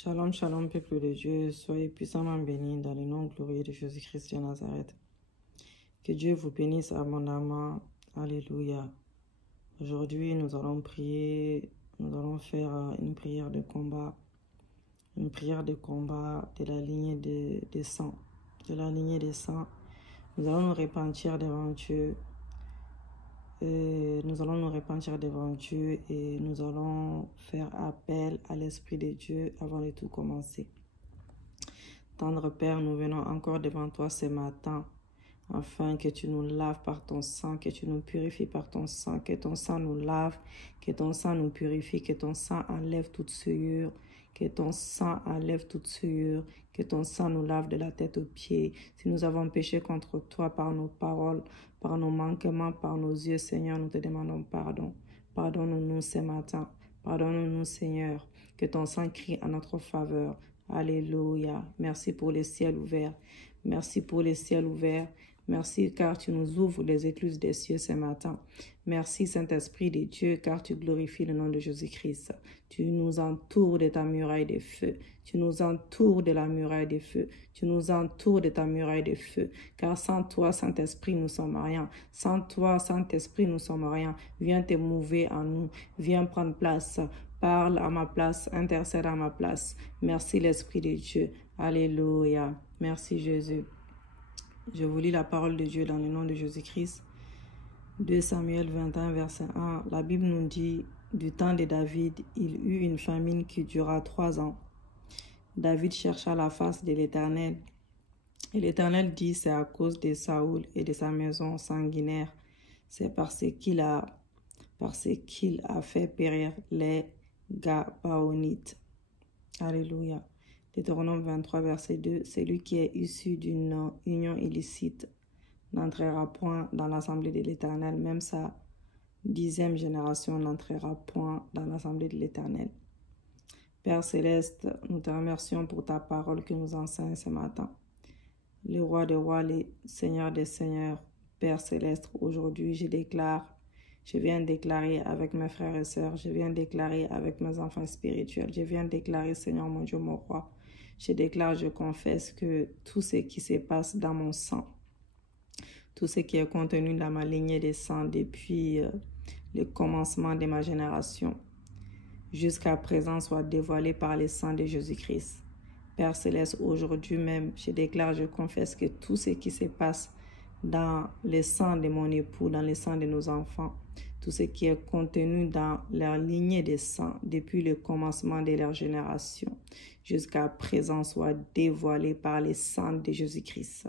Shalom, shalom, peuple de Dieu, soyez puissamment bénis dans le nom glorieux de Jésus-Christ de Nazareth. Que Dieu vous bénisse abondamment. Alléluia. Aujourd'hui, nous allons prier, nous allons faire une prière de combat. Une prière de combat de la lignée des saints. De la lignée des saints. Nous allons nous repentir devant Dieu. Nous allons nous repentir devant Dieu et nous allons faire appel à l'Esprit de Dieu avant de tout commencer. Tendre Père, nous venons encore devant toi ce matin afin que tu nous laves par ton sang, que tu nous purifies par ton sang, que ton sang nous lave, que ton sang nous purifie, que ton sang enlève toute souillure, que ton sang enlève toute souillure, que ton sang nous lave de la tête aux pieds. Si nous avons péché contre toi par nos paroles, par nos manquements, par nos yeux, Seigneur, nous te demandons pardon. Pardonne-nous ce matin. Pardonne-nous, Seigneur, que ton sang crie en notre faveur. Alléluia. Merci pour les ciels ouverts. Merci pour les ciels ouverts. Merci car tu nous ouvres les écluses des cieux ce matin. Merci Saint-Esprit de Dieu car tu glorifies le nom de Jésus-Christ. Tu nous entoures de ta muraille de feu. Tu nous entoures de la muraille de feu. Tu nous entoures de ta muraille de feu. Car sans toi, Saint-Esprit, nous sommes rien. Sans toi, Saint-Esprit, nous sommes rien. Viens te mouver en nous. Viens prendre place. Parle à ma place. Intercède à ma place. Merci l'Esprit de Dieu. Alléluia. Merci Jésus. Je vous lis la parole de Dieu dans le nom de Jésus-Christ. 2 Samuel 21, verset 1. La Bible nous dit, du temps de David, il eut une famine qui dura 3 ans. David chercha la face de l'Éternel. Et l'Éternel dit, c'est à cause de Saoul et de sa maison sanguinaire. C'est parce qu'il a fait périr les Gabaonites. Alléluia. Deutéronome 23, verset 2. Celui qui est issu d'une union illicite n'entrera point dans l'assemblée de l'Éternel. Même sa 10e génération n'entrera point dans l'assemblée de l'Éternel. Père Céleste, nous te remercions pour ta parole que nous enseignes ce matin. Le roi des rois, le Seigneur des seigneurs, Père Céleste, aujourd'hui je viens déclarer avec mes frères et sœurs, je viens déclarer avec mes enfants spirituels, je viens déclarer, Seigneur mon Dieu, mon roi, je déclare, je confesse que tout ce qui se passe dans mon sang, tout ce qui est contenu dans ma lignée de sang depuis le commencement de ma génération, jusqu'à présent soit dévoilé par le sang de Jésus-Christ. Père Céleste, aujourd'hui même, je déclare, je confesse que tout ce qui se passe dans le sang de mon époux, dans le sang de nos enfants, tout ce qui est contenu dans leur lignée de sang depuis le commencement de leur génération jusqu'à présent soit dévoilé par le sang de Jésus-Christ.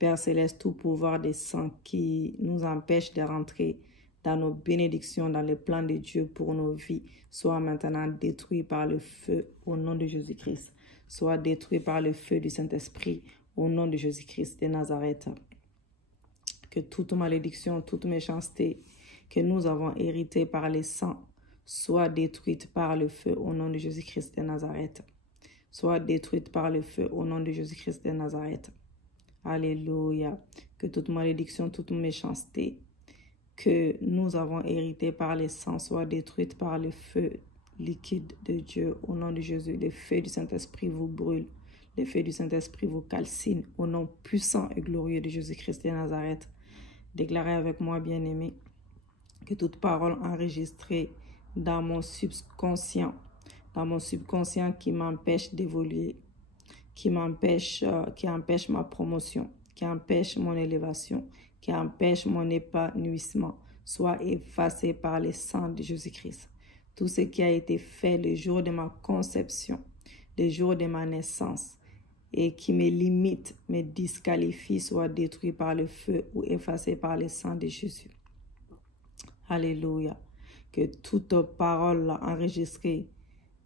Père Céleste, tout pouvoir des sang qui nous empêche de rentrer dans nos bénédictions, dans le plan de Dieu pour nos vies, soit maintenant détruit par le feu au nom de Jésus-Christ, soit détruit par le feu du Saint-Esprit au nom de Jésus-Christ de Nazareth. Que toute malédiction, toute méchanceté que nous avons héritée par les sangs soit détruite par le feu au nom de Jésus-Christ de Nazareth. Soit détruite par le feu au nom de Jésus-Christ de Nazareth. Alléluia. Que toute malédiction, toute méchanceté que nous avons héritée par les sangs soit détruite par le feu liquide de Dieu au nom de Jésus. Le feu du Saint-Esprit vous brûle. Le feu du Saint-Esprit vous calcine au nom puissant et glorieux de Jésus-Christ de Nazareth. Déclarez avec moi, bien-aimé, que toute parole enregistrée dans mon subconscient qui m'empêche d'évoluer, qui empêche ma promotion, qui empêche mon élévation, qui empêche mon épanouissement, soit effacée par le sang de Jésus-Christ. Tout ce qui a été fait le jour de ma conception, le jour de ma naissance, et qui me limite, me disqualifie, soit détruit par le feu ou effacé par le sang de Jésus. Alléluia. Que toute parole enregistrée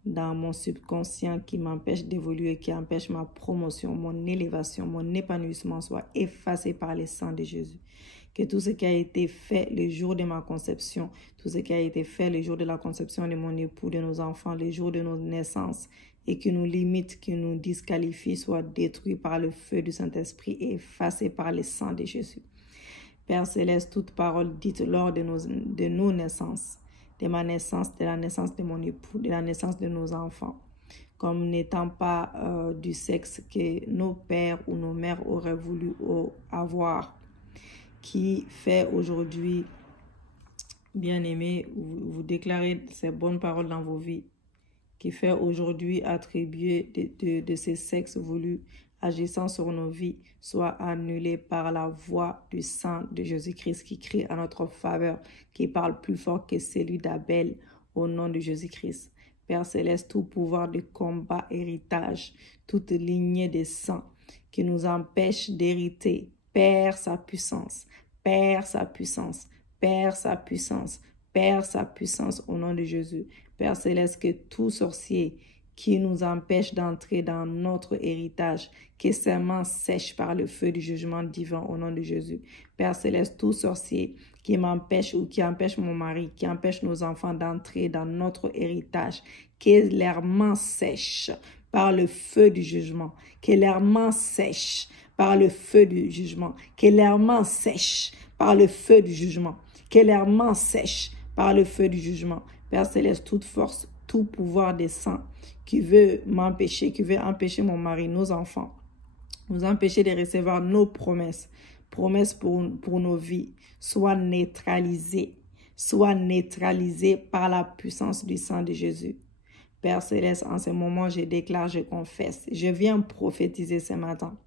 dans mon subconscient qui m'empêche d'évoluer, qui empêche ma promotion, mon élévation, mon épanouissement soit effacée par le sang de Jésus. Que tout ce qui a été fait le jour de ma conception, tout ce qui a été fait le jour de la conception de mon époux, de nos enfants, le jour de nos naissances, et qui nous limite, qui nous disqualifie, soit détruit par le feu du Saint-Esprit et effacé par le sang de Jésus. Père Céleste, toute parole dite lors de nos naissances, de ma naissance, de la naissance de mon époux, de la naissance de nos enfants, comme n'étant pas du sexe que nos pères ou nos mères auraient voulu avoir, qui fait aujourd'hui, bien-aimé, vous déclarez ces bonnes paroles dans vos vies, qui fait aujourd'hui attribuer de ces sexes voulus agissant sur nos vies, soit annulé par la voix du sang de Jésus-Christ qui crie à notre faveur, qui parle plus fort que celui d'Abel au nom de Jésus-Christ. Père Céleste, tout pouvoir de combat, héritage, toute lignée de sang qui nous empêche d'hériter, perd sa puissance, perd sa puissance, perd sa puissance, perd sa puissance au nom de Jésus. Père Céleste, que tout sorcier qui nous empêche d'entrer dans notre héritage, que ses mains sèchent par le feu du jugement divin au nom de Jésus. Père Céleste, tout sorcier qui m'empêche ou qui empêche mon mari, qui empêche nos enfants d'entrer dans notre héritage, que leurs mains sèchent par le feu du jugement, que leurs mains sèchent par le feu du jugement, que leurs mains sèchent par le feu du jugement, que leurs mains sèchent par le feu du jugement. Père Céleste, toute force, tout pouvoir des saints qui veut m'empêcher, qui veut empêcher mon mari, nos enfants, nous empêcher de recevoir nos promesses pour nos vies, soit neutralisées par la puissance du sang de Jésus. Père Céleste, en ce moment, je déclare, je confesse, je viens prophétiser ce matin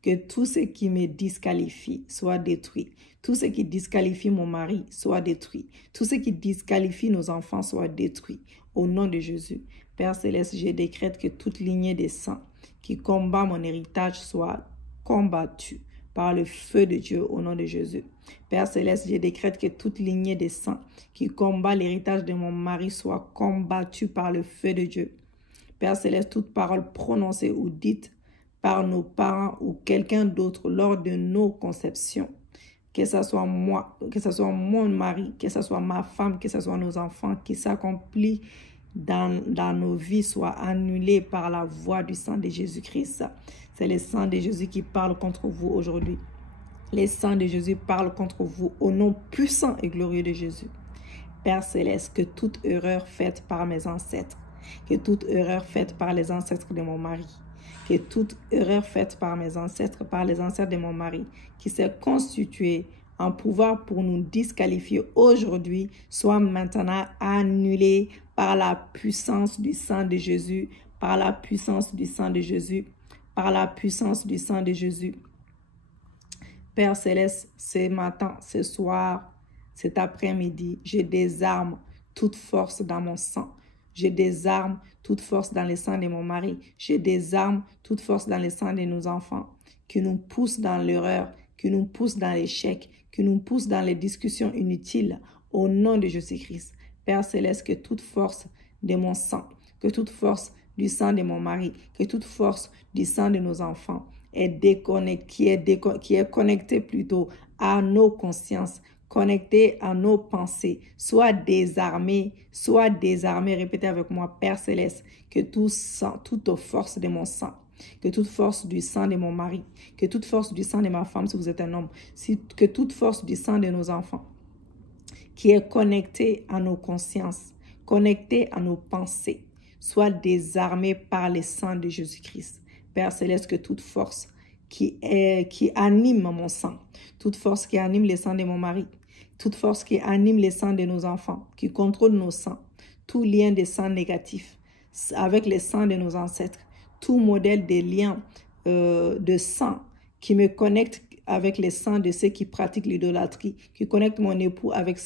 que tout ce qui me disqualifie soit détruit. Tout ce qui disqualifie mon mari soit détruit. Tout ce qui disqualifie nos enfants soit détruit. Au nom de Jésus. Père Céleste, je décrète que toute lignée de sang qui combat mon héritage soit combattue par le feu de Dieu au nom de Jésus. Père Céleste, je décrète que toute lignée de sang qui combat l'héritage de mon mari soit combattue par le feu de Dieu. Père Céleste, toute parole prononcée ou dite par nos parents ou quelqu'un d'autre lors de nos conceptions, que ce soit moi, que ce soit mon mari, que ce soit ma femme, que ce soit nos enfants, qui s'accomplit dans nos vies, soit annulé par la voix du sang de Jésus-Christ. C'est le sang de Jésus qui parle contre vous aujourd'hui. Le sang de Jésus parle contre vous au nom puissant et glorieux de Jésus. Père Céleste, que toute erreur faite par mes ancêtres, que toute erreur faite par les ancêtres de mon mari, que toute erreur faite par mes ancêtres, par les ancêtres de mon mari, qui s'est constituée en pouvoir pour nous disqualifier aujourd'hui, soit maintenant annulée par la puissance du sang de Jésus, par la puissance du sang de Jésus, par la puissance du sang de Jésus. Père Céleste, ce matin, ce soir, cet après-midi, je désarme toute force dans mon sang. Je désarme toute force dans le sang de mon mari. Je désarme toute force dans le sang de nos enfants qui nous poussent dans l'erreur, qui nous poussent dans l'échec, qui nous poussent dans les discussions inutiles au nom de Jésus-Christ. Père Céleste, que toute force de mon sang, que toute force du sang de mon mari, que toute force du sang de nos enfants qui est connectée plutôt à nos consciences, connecté à nos pensées, soit désarmé, répétez avec moi, Père Céleste, que toute force de mon sang, que toute force du sang de mon mari, que toute force du sang de ma femme, si vous êtes un homme, que toute force du sang de nos enfants, qui est connectée à nos consciences, connectée à nos pensées, soit désarmée par le sang de Jésus-Christ. Père Céleste, que toute force qui anime mon sang, toute force qui anime le sang de mon mari, toute force qui anime le sang de nos enfants, qui contrôle nos sangs, tout lien de sang négatif avec le sang de nos ancêtres, tout modèle de lien de sang qui me connecte avec le sang de ceux qui pratiquent l'idolâtrie, qui connecte mon époux avec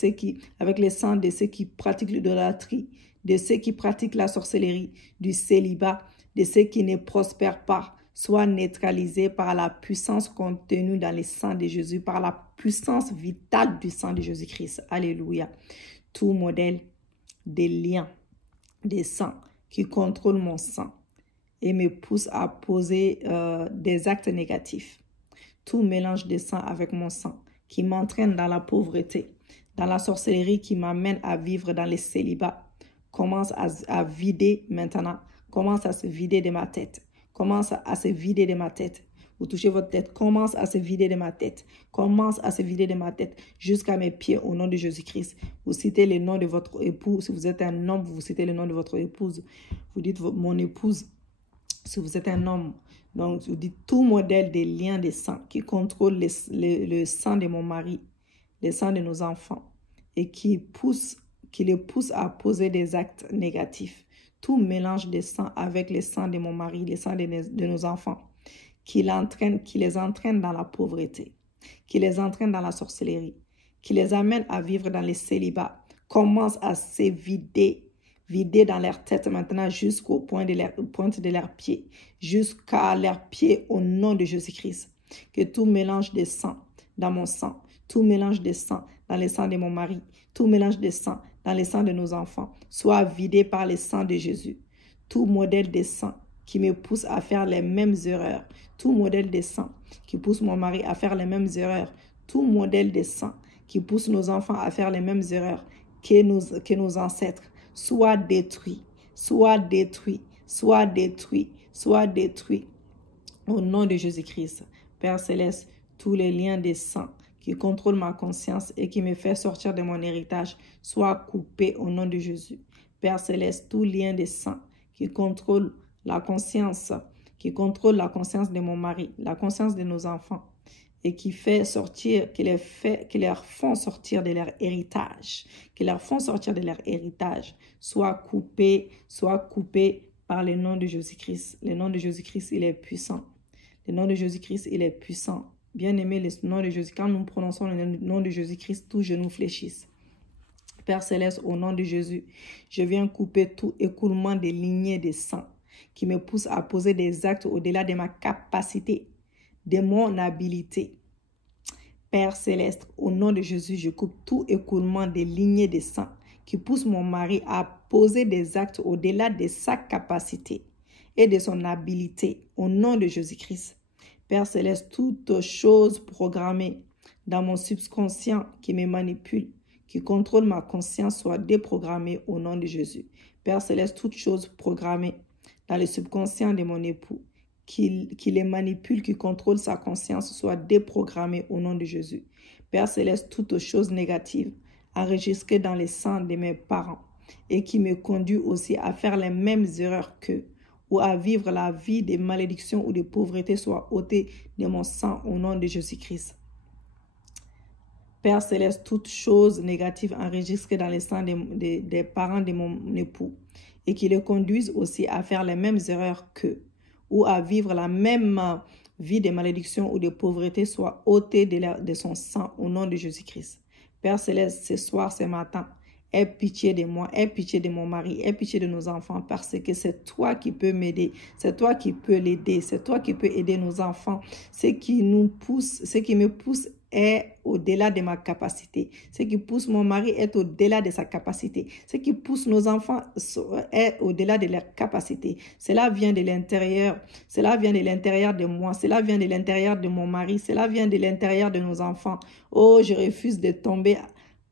le sang de ceux qui pratiquent l'idolâtrie, de ceux qui pratiquent la sorcellerie, du célibat, de ceux qui ne prospèrent pas, soit neutralisé par la puissance contenue dans le sang de Jésus, par la puissance vitale du sang de Jésus-Christ. Alléluia. Tout modèle de lien, de sang qui contrôle mon sang et me pousse à poser des actes négatifs. Tout mélange de sang avec mon sang qui m'entraîne dans la pauvreté, dans la sorcellerie qui m'amène à vivre dans le célibat, commence à vider maintenant, commence à se vider de ma tête, commence à se vider de ma tête. Vous touchez votre tête. Commence à se vider de ma tête. Commence à se vider de ma tête jusqu'à mes pieds au nom de Jésus-Christ. Vous citez le nom de votre époux. Si vous êtes un homme, vous citez le nom de votre épouse. Vous dites mon épouse. Si vous êtes un homme, donc vous dites tout modèle des liens de sang qui contrôle le sang de mon mari, le sang de nos enfants et qui les pousse à poser des actes négatifs. Tout mélange de sang avec le sang de mon mari, le sang de nos enfants, qui les entraîne dans la pauvreté, qui les entraîne dans la sorcellerie, qui les amène à vivre dans les célibats, commence à se vider dans leur tête maintenant jusqu'au pointe de leurs pieds, jusqu'à leurs pieds au nom de Jésus-Christ. Que tout mélange de sang dans mon sang, tout mélange de sang dans le sang de mon mari, tout mélange de sang dans le sang de nos enfants, soit vidé par le sang de Jésus. Tout modèle de sang qui me pousse à faire les mêmes erreurs, tout modèle de sang qui pousse mon mari à faire les mêmes erreurs, tout modèle de sang qui pousse nos enfants à faire les mêmes erreurs que nos ancêtres, soit détruit, soit détruit, soit détruit, soit détruit. Au nom de Jésus-Christ, Père Céleste, tous les liens de sang qui contrôlent ma conscience et qui me fait sortir de mon héritage, soient coupés au nom de Jésus. Père Céleste, tout lien de sang qui contrôle la conscience, de mon mari, la conscience de nos enfants, et qui leur font sortir de leur héritage, soit coupé par le nom de Jésus-Christ. Le nom de Jésus-Christ, il est puissant. Le nom de Jésus-Christ, il est puissant. Bien-aimé, le nom de Jésus, quand nous prononçons le nom de Jésus-Christ, tous genoux fléchissent. Père Céleste, au nom de Jésus, je viens couper tout écoulement des lignées de sang qui me pousse à poser des actes au-delà de ma capacité, de mon habilité. Père Céleste, au nom de Jésus, je coupe tout écoulement des lignées de sang qui pousse mon mari à poser des actes au-delà de sa capacité et de son habilité, au nom de Jésus-Christ. Père Céleste, toute chose programmée dans mon subconscient qui me manipule, qui contrôle ma conscience, soit déprogrammée au nom de Jésus. Père Céleste, toute chose programmée dans le subconscient de mon époux, qui les manipule, qui contrôle sa conscience, soit déprogrammée au nom de Jésus. Père Céleste, toute chose négative enregistrée dans le sang de mes parents et qui me conduit aussi à faire les mêmes erreurs qu'eux, ou à vivre la vie de malédiction ou de pauvreté, soit ôtée de mon sang au nom de Jésus-Christ. Père Céleste, toute chose négative enregistrée dans le sang des parents de mon époux et qui le conduisent aussi à faire les mêmes erreurs qu'eux, ou à vivre la même vie de malédiction ou de pauvreté, soit ôtée de son sang au nom de Jésus-Christ. Père Céleste, ce soir, ce matin, aie pitié de moi, aie pitié de mon mari, aie pitié de nos enfants, parce que c'est toi qui peux m'aider, c'est toi qui peux l'aider, c'est toi qui peux aider nos enfants. Ce qui me pousse est au-delà de ma capacité. Ce qui pousse mon mari est au-delà de sa capacité. Ce qui pousse nos enfants est au-delà de leur capacité. Cela vient de l'intérieur. Cela vient de l'intérieur de moi. Cela vient de l'intérieur de mon mari. Cela vient de l'intérieur de nos enfants. Oh, je refuse de tomber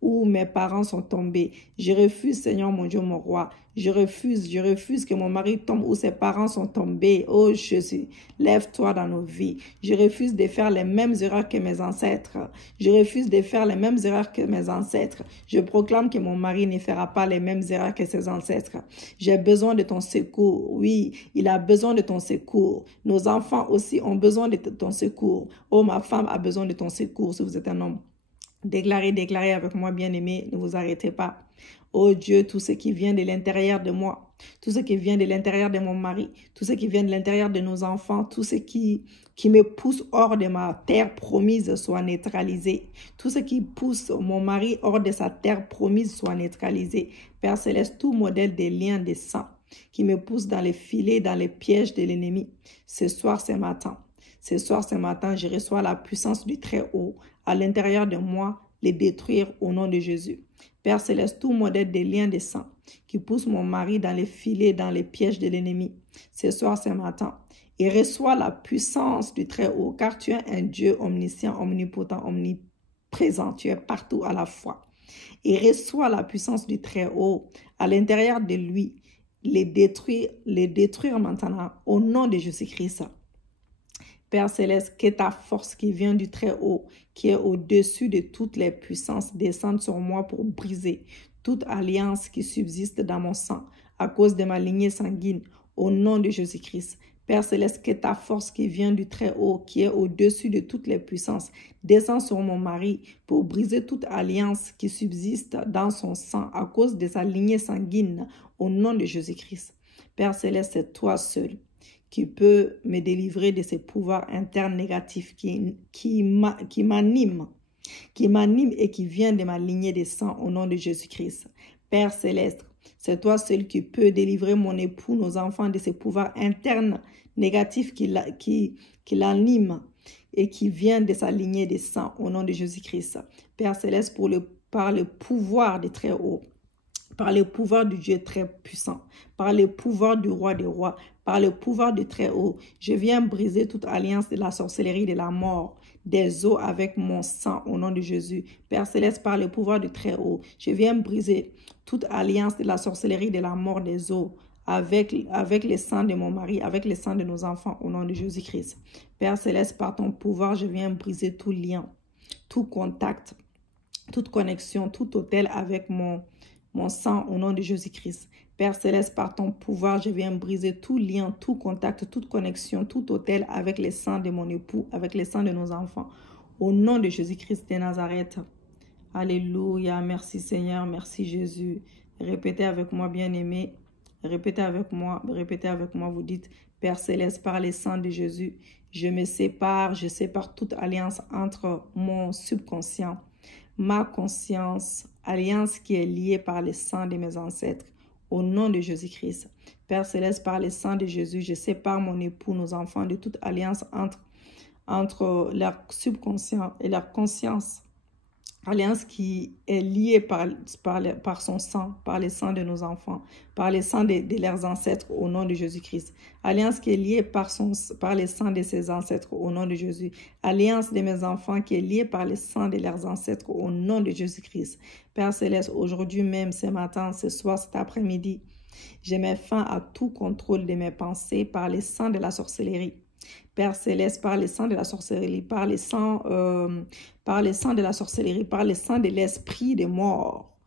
où mes parents sont tombés. Je refuse, Seigneur mon Dieu, mon roi. Je refuse que mon mari tombe où ses parents sont tombés. Oh Jésus, lève-toi dans nos vies. Je refuse de faire les mêmes erreurs que mes ancêtres. Je refuse de faire les mêmes erreurs que mes ancêtres. Je proclame que mon mari ne fera pas les mêmes erreurs que ses ancêtres. J'ai besoin de ton secours. Oui, il a besoin de ton secours. Nos enfants aussi ont besoin de ton secours. Oh, ma femme a besoin de ton secours si vous êtes un homme. Déclarez avec moi, bien-aimé, ne vous arrêtez pas. Oh Dieu, tout ce qui vient de l'intérieur de moi, tout ce qui vient de l'intérieur de mon mari, tout ce qui vient de l'intérieur de nos enfants, tout ce qui me pousse hors de ma terre promise soit neutralisé. Tout ce qui pousse mon mari hors de sa terre promise soit neutralisé. Père Céleste, tout modèle de liens de sang qui me pousse dans les filets, dans les pièges de l'ennemi. Ce soir, ce matin, je reçois la puissance du Très-Haut à l'intérieur de moi, les détruire au nom de Jésus. Père Céleste, tout modèle de liens de sang qui pousse mon mari dans les filets, dans les pièges de l'ennemi. Ce soir, ce matin, et reçois la puissance du Très-Haut, car tu es un Dieu omniscient, omnipotent, omniprésent. Tu es partout à la fois. Et reçois la puissance du Très-Haut à l'intérieur de lui, les détruire maintenant au nom de Jésus-Christ. Père Céleste, que ta force qui vient du Très-Haut, qui est au-dessus de toutes les puissances, descende sur moi pour briser toute alliance qui subsiste dans mon sang à cause de ma lignée sanguine, au nom de Jésus-Christ. Père Céleste, que ta force qui vient du Très-Haut, qui est au-dessus de toutes les puissances, descend sur mon mari pour briser toute alliance qui subsiste dans son sang à cause de sa lignée sanguine, au nom de Jésus-Christ. Père Céleste, c'est toi seul qui peut me délivrer de ces pouvoirs internes négatifs qui m'animent et qui viennent de ma lignée de sang au nom de Jésus-Christ. Père Céleste, c'est toi seul qui peux délivrer mon époux, nos enfants de ces pouvoirs internes négatifs qui l'animent et qui viennent de sa lignée de sang au nom de Jésus-Christ. Père Céleste, par le pouvoir des Très-Hauts, par le pouvoir du Dieu très puissant, par le pouvoir du roi des rois, par le pouvoir du Très-Haut, je viens briser toute alliance de la sorcellerie, de la mort, des eaux avec mon sang au nom de Jésus. Père Céleste, par le pouvoir du Très-Haut, je viens briser toute alliance de la sorcellerie, de la mort, des eaux avec le sang de mon mari, avec le sang de nos enfants au nom de Jésus-Christ. Père Céleste, par ton pouvoir, je viens briser tout lien, tout contact, toute connexion, tout hôtel avec mon sang au nom de Jésus-Christ. Père Céleste, par ton pouvoir, je viens briser tout lien, tout contact, toute connexion, tout hôtel avec le sang de mon époux, avec le sang de nos enfants. Au nom de Jésus-Christ de Nazareth. Alléluia. Merci Seigneur, merci Jésus. Répétez avec moi, bien-aimés. Répétez avec moi, vous dites, Père Céleste, par le sang de Jésus, je sépare toute alliance entre mon subconscient, ma conscience, alliance qui est liée par le sang de mes ancêtres, au nom de Jésus-Christ. Père Céleste, par le sang de Jésus, je sépare mon époux, nos enfants, de toute alliance entre leur subconscient et leur conscience. Alliance qui est liée par son sang, par le sang de nos enfants, par le sang de leurs ancêtres au nom de Jésus-Christ. Alliance qui est liée par le sang de ses ancêtres au nom de Jésus. Alliance de mes enfants qui est liée par le sang de leurs ancêtres au nom de Jésus-Christ. Père Céleste, aujourd'hui même, ce matin, ce soir, cet après-midi, je mets fin à tout contrôle de mes pensées par le sang de la sorcellerie. Père Céleste, par le sang de la sorcellerie, par le sang de la sorcellerie, par le sang de l'esprit des morts,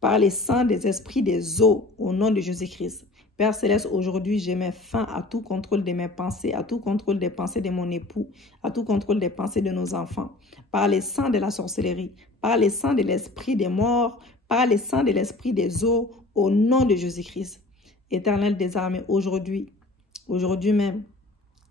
par le sang des esprits des eaux, au nom de Jésus-Christ. Père Céleste, aujourd'hui, je mets fin à tout contrôle de mes pensées, à tout contrôle des pensées de mon époux, à tout contrôle des pensées de nos enfants, par le sang de la sorcellerie, par le sang de l'esprit des morts, par le sang de l'esprit des eaux, au nom de Jésus-Christ. Éternel des armées, aujourd'hui même,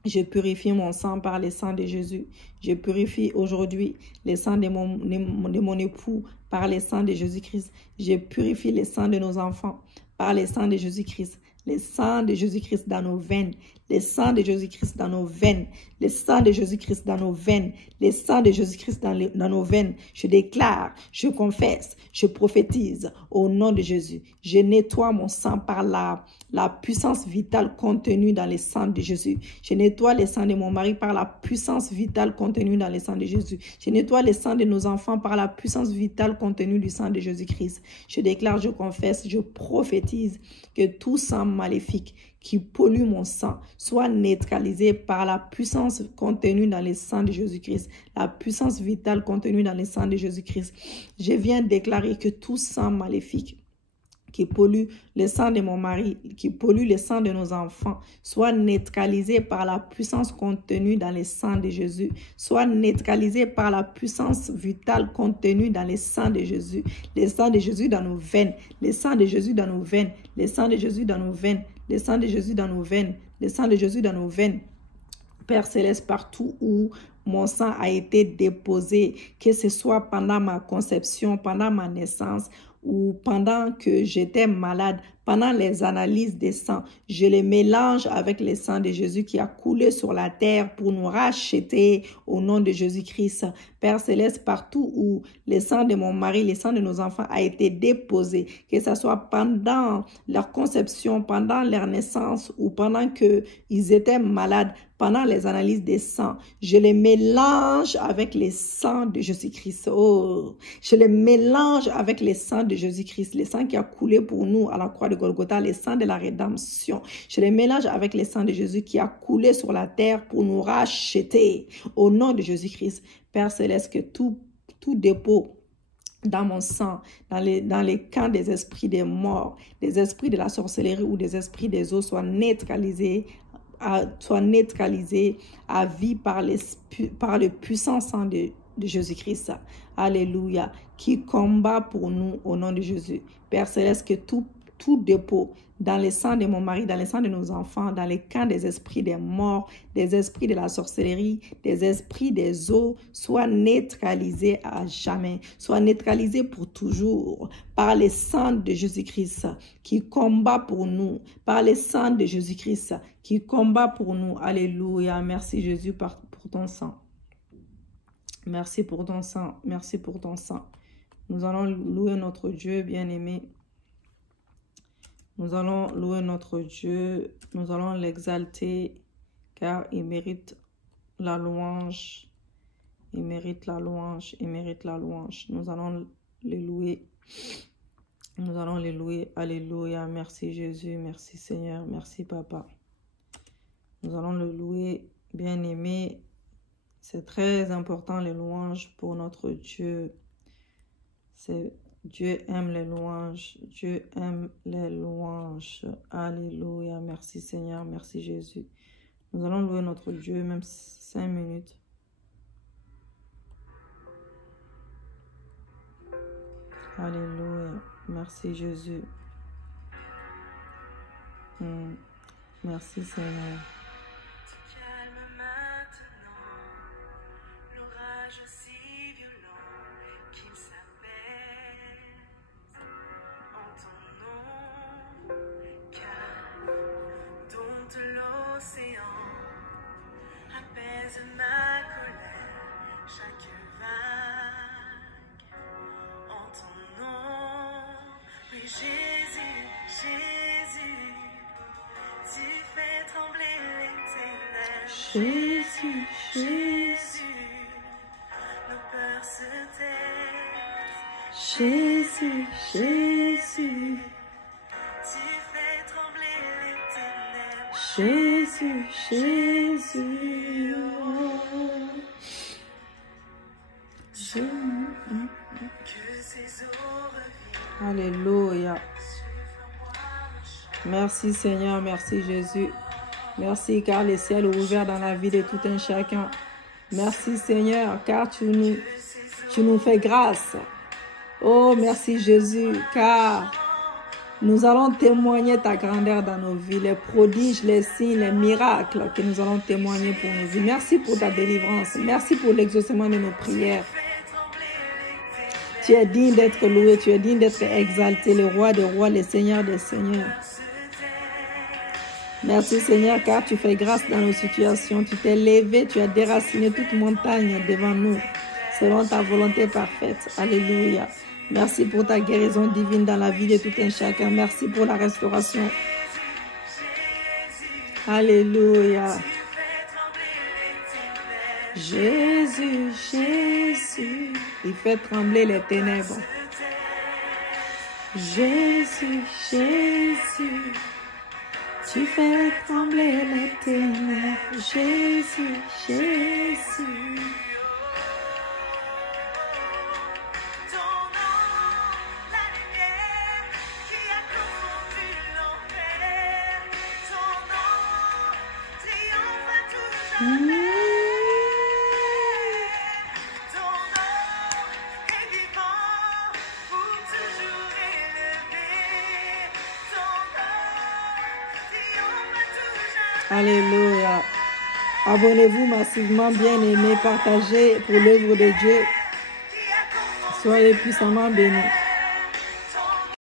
je purifie mon sang par le sang de Jésus. Je purifie aujourd'hui le sang de mon époux par le sang de Jésus-Christ. Je purifie le sang de nos enfants par le sang de Jésus-Christ. Le sang de Jésus-Christ dans nos veines. Le sang de Jésus-Christ dans nos veines. Le sang de Jésus-Christ dans nos veines. Le sang de Jésus-Christ dans nos veines. Je déclare, je confesse, je prophétise au nom de Jésus. Je nettoie mon sang par la puissance vitale contenue dans le sang de Jésus. Je nettoie le sang de mon mari par la puissance vitale contenue dans le sang de Jésus. Je nettoie le sang de nos enfants par la puissance vitale contenue du sang de Jésus-Christ. Je déclare, je confesse, je prophétise que tout sang maléfique qui pollue mon sang soit neutralisé par la puissance contenue dans le sang de Jésus-Christ, la puissance vitale contenue dans le sang de Jésus-Christ. Je viens déclarer que tout sang maléfique qui pollue le sang de mon mari, qui pollue le sang de nos enfants, soit neutralisé par la puissance contenue dans le sang de Jésus, soit neutralisé par la puissance vitale contenue dans le sang de Jésus, le sang de Jésus dans nos veines, le sang de Jésus dans nos veines, le sang de Jésus dans nos veines, le sang de Jésus dans nos veines, le sang de Jésus dans nos veines. Père Céleste, partout où mon sang a été déposé, que ce soit pendant ma conception, pendant ma naissance, ou pendant que j'étais malade, pendant les analyses des sangs, je les mélange avec le sang de Jésus qui a coulé sur la terre pour nous racheter au nom de Jésus-Christ. Père Céleste, partout où le sang de mon mari, le sang de nos enfants a été déposé, que ce soit pendant leur conception, pendant leur naissance ou pendant qu'ils étaient malades, pendant les analyses des sangs. Je les mélange avec les sangs de Jésus-Christ. Oh, je les mélange avec les sangs de Jésus-Christ, les sangs qui a coulé pour nous à la croix de Golgotha, les sangs de la rédemption. Je les mélange avec les sangs de Jésus qui a coulé sur la terre pour nous racheter. Au nom de Jésus-Christ, Père Céleste, que tout dépôt dans mon sang, dans les camps des esprits des morts, des esprits de la sorcellerie ou des esprits des eaux soient neutralisés à vie par le puissant sang de Jésus-Christ. Alléluia. Qui combat pour nous au nom de Jésus. Père Céleste, que tout dépôt dans le sang de mon mari, dans le sang de nos enfants, dans les camps des esprits des morts, des esprits de la sorcellerie, des esprits des eaux, soit neutralisé à jamais, soit neutralisé pour toujours par le sang de Jésus-Christ qui combat pour nous, par le sang de Jésus-Christ qui combat pour nous. Alléluia. Merci Jésus pour ton sang. Merci pour ton sang. Merci pour ton sang. Nous allons louer notre Dieu bien-aimé. Nous allons louer notre Dieu, nous allons l'exalter car il mérite la louange, il mérite la louange, il mérite la louange. Nous allons les louer, nous allons les louer. Alléluia, merci Jésus, merci Seigneur, merci Papa. Nous allons le louer, bien-aimé. C'est très important les louanges pour notre Dieu. Dieu aime les louanges. Dieu aime les louanges. Alléluia. Merci Seigneur. Merci Jésus. Nous allons louer notre Dieu, même 5 minutes. Alléluia. Merci Jésus. Merci Seigneur. Jésus, Jésus, nos peurs se taisent. Jésus, Jésus, tu fais trembler les ténèbres. Jésus, Jésus, que ces eaux reviennent. Alléluia. Merci Seigneur, merci Jésus. Merci car le ciel est ouvert dans la vie de tout un chacun. Merci Seigneur car tu nous fais grâce. Oh merci Jésus car nous allons témoigner ta grandeur dans nos vies. Les prodiges, les signes, les miracles que nous allons témoigner pour nos vies. Merci pour ta délivrance. Merci pour l'exaucement de nos prières. Tu es digne d'être loué. Tu es digne d'être exalté. Le roi des rois, le Seigneur des seigneurs. Merci Seigneur car tu fais grâce dans nos situations. Tu t'es levé, tu as déraciné toute montagne devant nous selon ta volonté parfaite. Alléluia. Merci pour ta guérison divine dans la vie de tout un chacun. Merci pour la restauration. Alléluia. Jésus, Jésus, il fait trembler les ténèbres. Jésus, Jésus, tu fais trembler les ténèbres. Jésus, Jésus. Alléluia. Abonnez-vous massivement, bien-aimés, partagez pour l'œuvre de Dieu. Soyez puissamment bénis.